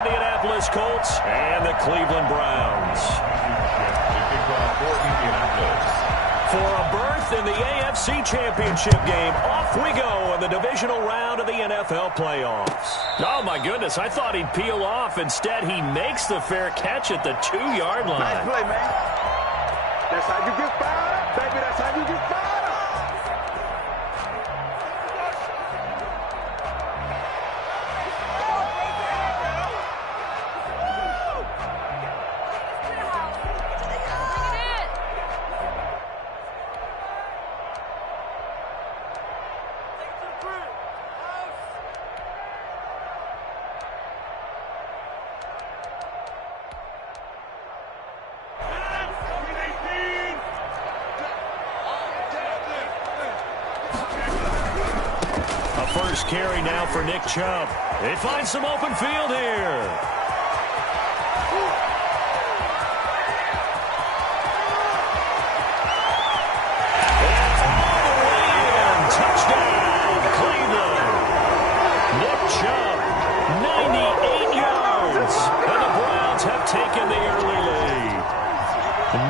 Indianapolis Colts and the Cleveland Browns. For a berth in the AFC Championship game, off we go in the divisional round of the NFL playoffs. Oh, my goodness, I thought he'd peel off. Instead, he makes the fair catch at the 2-yard line. Nice play, man. That's how you get fired up, baby. That's how you get fired up. First carry now for Nick Chubb. They find some open field here. And all the way in. Touchdown, Cleveland. Nick Chubb, 98 yards. And the Browns have taken the early lead.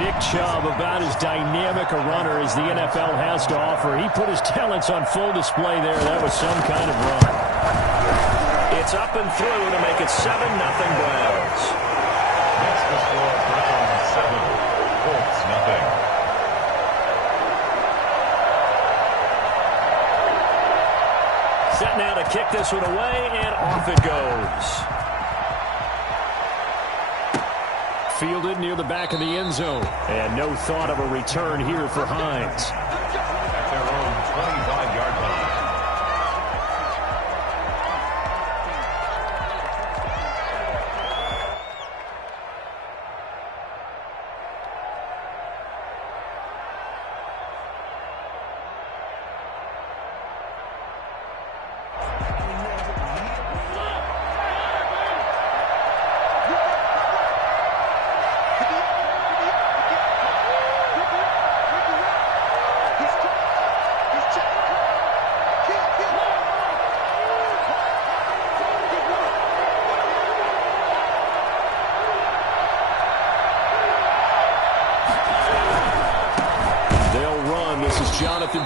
Nick Chubb, about as dynamic a runner as the NFL has to offer. He put his talents on full display there. That was some kind of run. It's up and through to make it 7-0 Browns. That's the score. Browns 7, Colts nothing. Set now to kick this one away, and off it goes. Fielded near the back of the end zone. And no thought of a return here for Hines. At their own 25-yard line.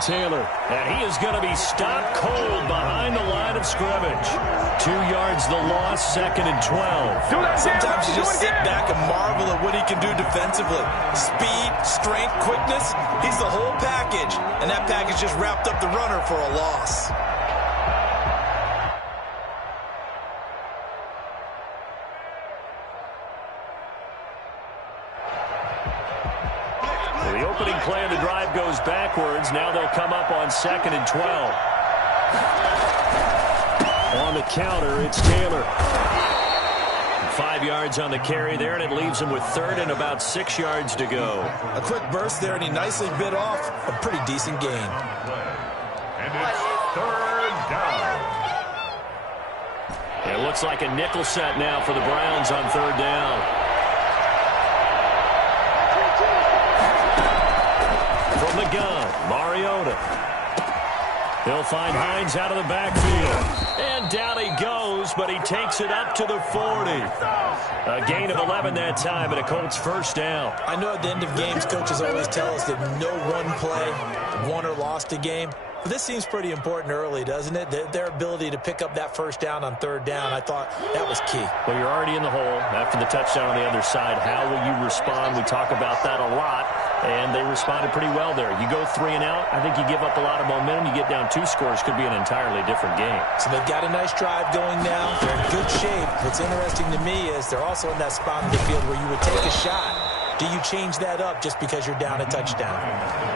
Taylor, and he is going to be stopped cold behind the line of scrimmage. 2 yards the loss, 2nd and 12. Sometimes you just sit back and marvel at what he can do defensively. Speed, strength, quickness, he's the whole package. And that package just wrapped up the runner for a loss. The opening play of the drive goes backwards. Now they'll come up on 2nd and 12. On the counter, it's Taylor. 5 yards on the carry there, and it leaves him with 3rd and about 6 yards to go. A quick burst there, and he nicely bit off a pretty decent gain. And it's 3rd down. It looks like a nickel set now for the Browns on 3rd down. From the gun, Mariota. He'll find Hines out of the backfield. And down he goes, but he takes it up to the 40. A gain of 11 that time, and a Colts first down. I know at the end of games, coaches always tell us that no one play won or lost a game. But this seems pretty important early, doesn't it? Their ability to pick up that first down on 3rd down, I thought that was key. Well, you're already in the hole after the touchdown on the other side. How will you respond? We talk about that a lot, and they responded pretty well there. You go 3 and out, I think you give up a lot of momentum. You get down 2 scores, could be an entirely different game. So they've got a nice drive going now. They're in good shape. What's interesting to me is they're also in that spot in the field where you would take a shot. Do you change that up just because you're down a touchdown?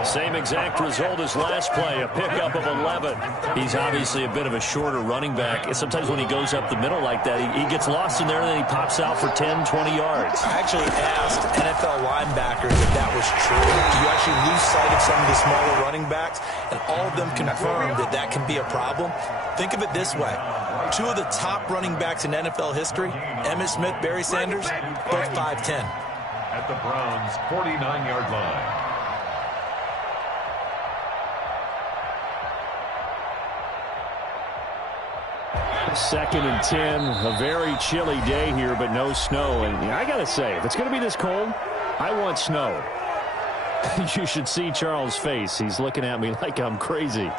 Same exact result as last play, a pickup of 11. He's obviously a bit of a shorter running back. Sometimes when he goes up the middle like that, he gets lost in there, and then he pops out for 10, 20 yards. I actually asked NFL linebackers if that was true. Do you actually lose sight of some of the smaller running backs? And all of them confirmed that that can be a problem. Think of it this way. 2 of the top running backs in NFL history, Emmitt Smith, Barry Sanders, both 5'10". At the Browns' 49-yard line. 2nd and 10. A very chilly day here, but no snow. And I got to say, if it's going to be this cold, I want snow. You should see Charles' face. He's looking at me like I'm crazy.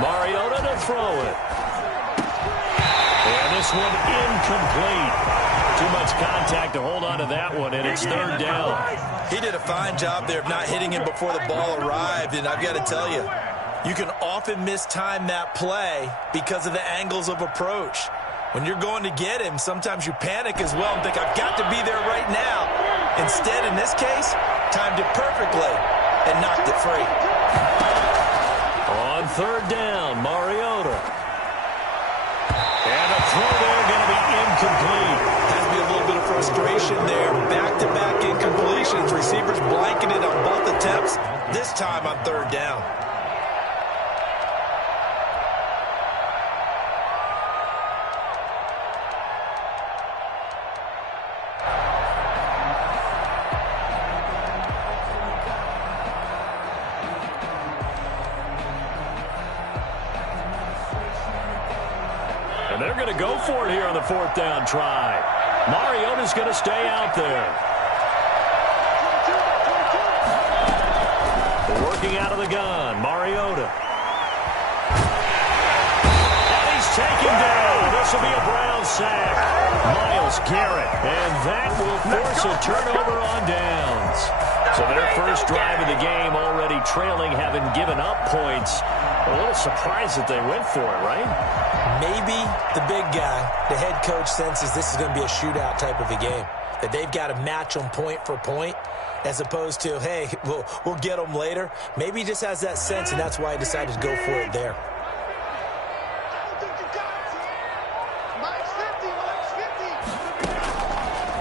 Mariota to throw it. And this one incomplete. Too much contact to hold on to that one, and it's 3rd down. He did a fine job there of not hitting him before the ball arrived, and I've got to tell you, you can often mistime that play because of the angles of approach. When you're going to get him, sometimes you panic as well and think, I've got to be there right now. Instead, in this case, timed it perfectly and knocked it free. On 3rd down, Mariota. And a throw there going to be incomplete. Has to be a little bit of frustration there. Back-to-back incompletions. Receivers blanketed on both attempts, this time on 3rd down. And they're going to go for it here on the 4th down try. Mariota's going to stay out there. Working out of the gun, Mariota. And he's taken down. This will be a Brown sack. Myles Garrett. And that will force a turnover on downs. So their first drive of the game already trailing, having given up points. A little surprised that they went for it, right? Maybe the big guy, the head coach, senses this is going to be a shootout type of a game, that they've got to match them point for point, as opposed to, hey, we'll get them later. Maybe he just has that sense, and that's why he decided to go for it there.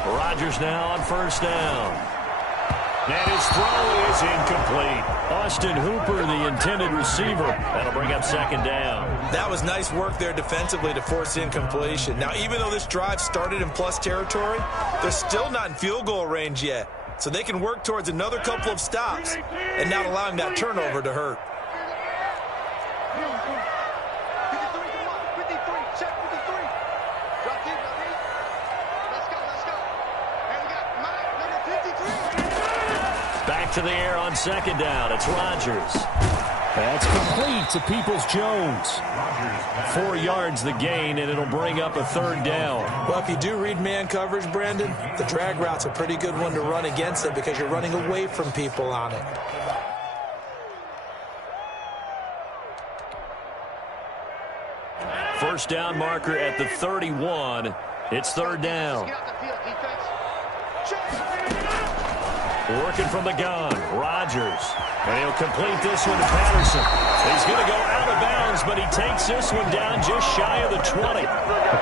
Rodgers now on 1st down. And his throw is incomplete. Austin Hooper, the intended receiver. That'll bring up 2nd down. That was nice work there defensively to force incompletion. Now, even though this drive started in plus territory, they're still not in field goal range yet. So they can work towards another couple of stops and not allowing that turnover to hurt. Back to the air on 2nd down. It's Rodgers. That's complete to Peoples-Jones. 4 yards the gain, and it'll bring up a 3rd down. Well, if you do read man coverage, Brandon, the drag route's a pretty good one to run against it because you're running away from people on it. First down marker at the 31. It's 3rd down. Working from the gun, Rodgers. And he'll complete this one to Patterson. He's going to go out of bounds, but he takes this one down just shy of the 20.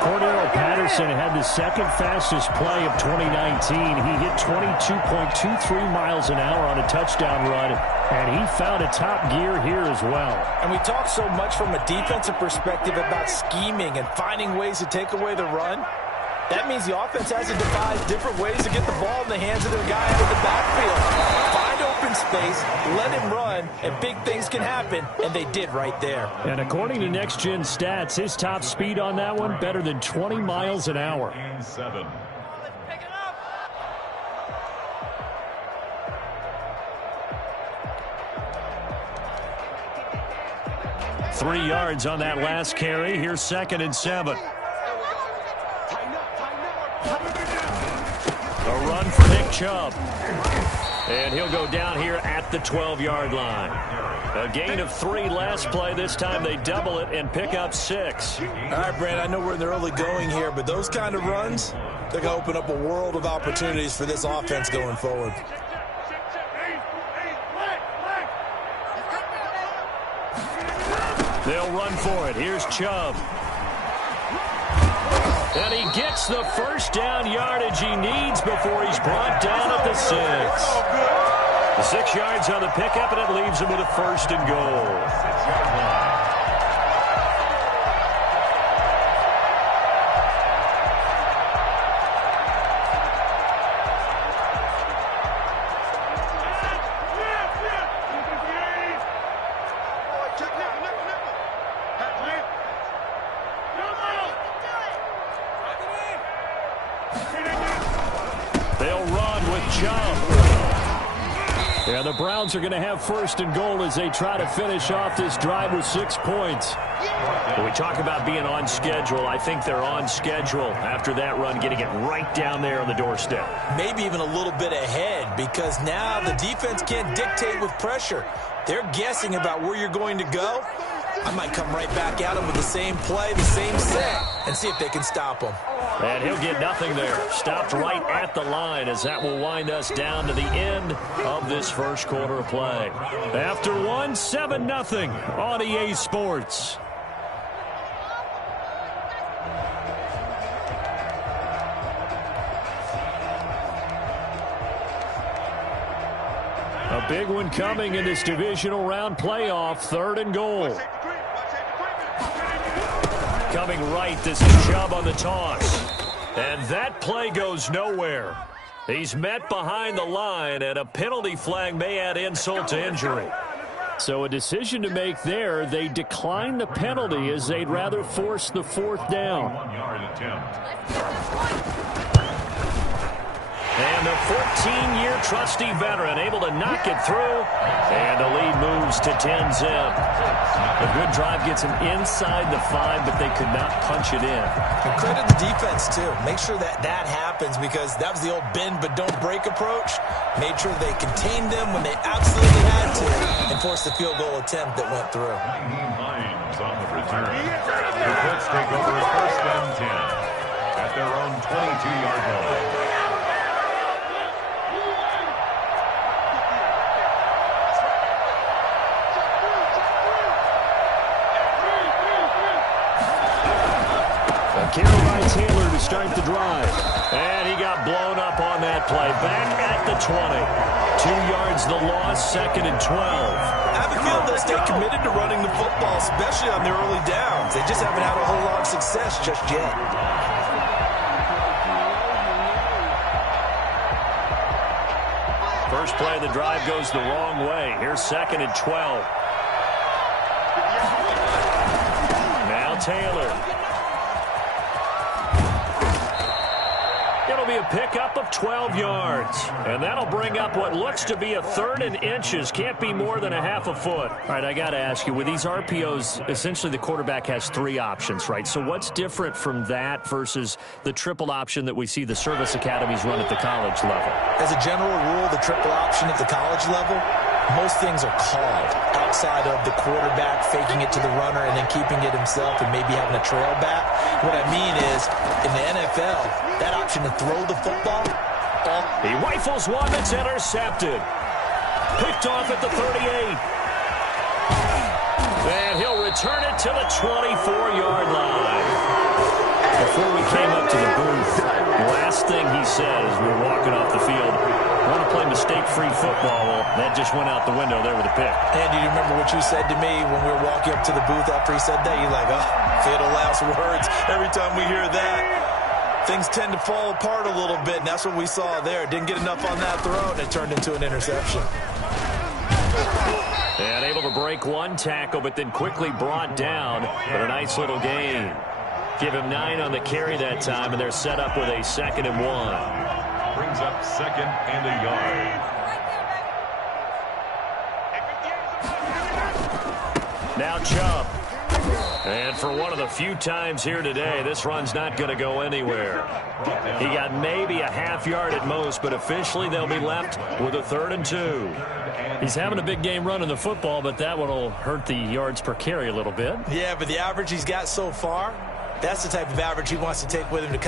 Cordero Patterson had the 2nd fastest play of 2019. He hit 22.23 miles an hour on a touchdown run, and he found a top gear here as well. And we talk so much from a defensive perspective about scheming and finding ways to take away the run. That means the offense has to devise different ways to get the ball in the hands of their guy out of the backfield. Find open space, let him run, and big things can happen, and they did right there. And according to Next Gen Stats, his top speed on that one, better than 20 miles an hour. 7. 3 yards on that last carry. Here's 2nd and 7. A run for Nick Chubb. And he'll go down here at the 12-yard line. A gain of 3 last play. This time they double it and pick up 6. All right, Brand, I know we're in the early going here, but those kind of runs, they're going to open up a world of opportunities for this offense going forward. They'll run for it. Here's Chubb. And he gets the first down yardage he needs before he's brought down at the 6. The 6 yards on the pickup, and it leaves him with a 1st and goal. Chubb. Yeah, the Browns are going to have first and goal as they try to finish off this drive with 6 points. When we talk about being on schedule, I think they're on schedule after that run, getting it right down there on the doorstep. Maybe even a little bit ahead, because now the defense can't dictate with pressure. They're guessing about where you're going to go. I might come right back at them with the same play, the same set, and see if they can stop them. And he'll get nothing there. Stopped right at the line as that will wind us down to the end of this first quarter of play. After one, 7-0 on EA Sports. A big one coming in this divisional round playoff, 3rd and goal. Coming right, this is Chubb on the toss. And that play goes nowhere. He's met behind the line, and a penalty flag may add insult to injury. So a decision to make there. They decline the penalty as they'd rather force the 4th down. 1-yard attempt. And the 14-year trusty veteran able to knock it through. And the lead moves to 10-zip. A good drive gets them inside the 5, but they could not punch it in. And credit the defense, too. Make sure that happens, because that was the old bend but don't break approach. Made sure they contained them when they absolutely had to and forced the field goal attempt that went through. Hines on the return. The Colts take over 1st and 10 at their own 22-yard line. Carry by Taylor to start the drive. And he got blown up on that play. Back at the 20. 2 yards the loss, 2nd and 12. I have a feeling they'll stay committed to running the football, especially on their early downs. They just haven't had a whole lot of success just yet. First play of the drive goes the wrong way. Here's 2nd and 12. Now Taylor. It'll be a pickup of 12 yards. And that'll bring up what looks to be a 3rd and inches. Can't be more than a half a foot. All right, I got to ask you, with these RPOs, essentially the quarterback has 3 options, right? So what's different from that versus the triple option that we see the service academies run at the college level? As a general rule, the triple option at the college level, most things are called outside of the quarterback faking it to the runner and then keeping it himself and maybe having a trail back. What I mean is, in the NFL, that option to throw the football. He rifles one that's intercepted. Picked off at the 38. And he'll return it to the 24-yard line. Before we came up to the booth, last thing he said as we were walking off the field, want to play mistake-free football. Well, that just went out the window there with a pick. Andy, do you remember what you said to me when we were walking up to the booth after he said that? You're like, oh, fatal last words. Every time we hear that, things tend to fall apart a little bit, and that's what we saw there. Didn't get enough on that throw, and it turned into an interception. And able to break one tackle, but then quickly brought down. But a nice little gain. Give him 9 on the carry that time, and they're set up with a 2nd and 1. Brings up 2nd and a yard. Now Chubb. And for one of the few times here today, this run's not going to go anywhere. He got maybe a half yard at most, but officially they'll be left with a 3rd and 2. He's having a big game running the football, but that one will hurt the yards per carry a little bit. Yeah, but the average he's got so far, that's the type of average he wants to take with him to